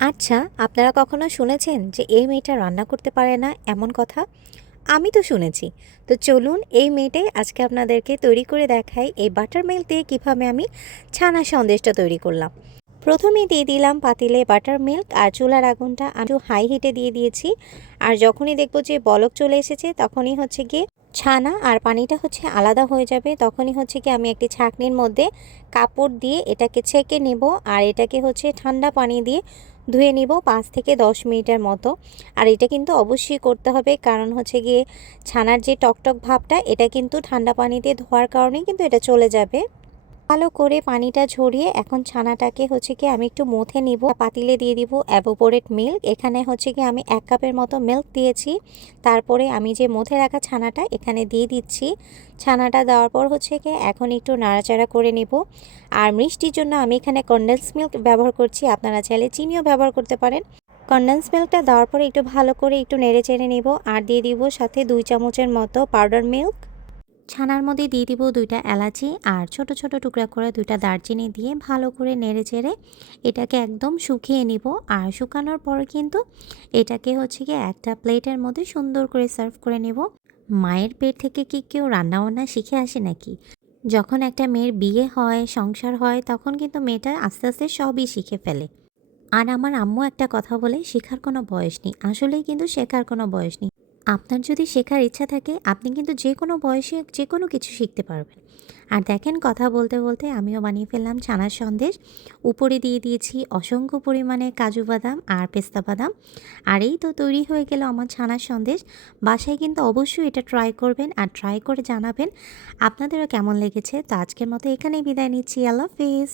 আচ্ছা, আপনারা কখনো শুনেছেন যে এই মেয়েটা রান্না করতে পারে না এমন কথা? আমি তো শুনেছি। তো চলুন এই মেয়েটাই আজকে আপনাদেরকে তৈরি করে দেখাই এই বাটার মিল্ক দিয়ে কীভাবে আমি ছানা সন্দেশটা তৈরি করলাম। প্রথমেই দিয়ে দিলাম পাতিলে বাটার মিল্ক আর চুলার আগুনটা আমি একটু হাই হিটে দিয়ে দিয়েছি। আর যখনই দেখবো যে বলক চলে এসেছে তখনই হচ্ছে গিয়ে ছানা আর পানিটা হচ্ছে আলাদা হয়ে যাবে, তখনই হচ্ছে কি আমি একটি ছাঁকনির মধ্যে কাপড় দিয়ে এটাকে ছেঁকে নেব। আর এটাকে হচ্ছে ঠান্ডা পানি দিয়ে ধুয়ে নিব 5 থেকে 10 মিনিটের মতো। আর এটা কিন্তু অবশ্যই করতে হবে, কারণ হচ্ছে গিয়ে ছানার যে টকটক ভাবটা এটা কিন্তু ঠান্ডা পানি দিয়ে ধোয়ার কারণেই কিন্তু এটা চলে যাবে। ভালো করে পানিটা ঝরিয়ে এখন ছানাটাকে হচ্ছে কি আমি একটু মথে নিব। পাতিলে দিয়ে দিব এভোপোরেট মিল্ক। এখানে হচ্ছে কি আমি 1 কাপের মতো মিল্ক দিয়েছি। তারপরে আমি যে মথে রাখা ছানাটা এখানে দিয়ে দিচ্ছি। ছানাটা দেওয়ার পর হচ্ছে কি এখন একটু নাড়াচাড়া করে নিব। আর মিষ্টির জন্য আমি এখানে কনডেন্স মিল্ক ব্যবহার করছি, আপনারা চাইলে চিনিও ব্যবহার করতে পারেন। কনডেন্স মিল্কটা দেওয়ার পরে একটু ভালো করে একটু নেড়ে চেড়ে নিব। আর দিয়ে দিব সাথে 2 চামচের মতো পাউডার মিল্ক। ছানার মধ্যে দিয়ে দিব 2টা এলাচি আর ছোট ছোট টুকরা করে 2টা দারচিনি দিয়ে ভালো করে নেড়ে চেড়ে এটাকে একদম শুকিয়ে নিব। আর শুকানোর পর কিন্তু এটাকে হচ্ছে কি একটা প্লেটের মধ্যে সুন্দর করে সার্ভ করে নেব। মায়ের পেট থেকে কি কেউ রান্নাবান্না শিখে আসে নাকি? যখন একটা মেয়ের বিয়ে হয়, সংসার হয়, তখন কিন্তু মেয়েটা আস্তে আস্তে সবই শিখে ফেলে। আর আমার আম্মু একটা কথা বলে, শেখার কোনো বয়স নেই। আসলেই কিন্তু শেখার কোনো বয়স নেই। আপনার যদি শেখার ইচ্ছা থাকে আপনি কিন্তু যে কোনো বয়সে যে কোনো কিছু শিখতে পারবেন। আর দেখেন কথা বলতে বলতে আমিও বানিয়ে ফেললাম ছানার সন্দেশ। উপরে দিয়ে দিয়েছি অসংখ্য পরিমাণে কাজু বাদাম আর পেস্তা বাদাম। আর এই তো তৈরি হয়ে গেল আমার ছানার সন্দেশ। বাসায় কিন্তু অবশ্যই এটা ট্রাই করবেন আর ট্রাই করে জানাবেন আপনাদেরও কেমন লেগেছে। তো আজকের মতো এখানেই বিদায় নিচ্ছি। আল্লাহ হাফেজ।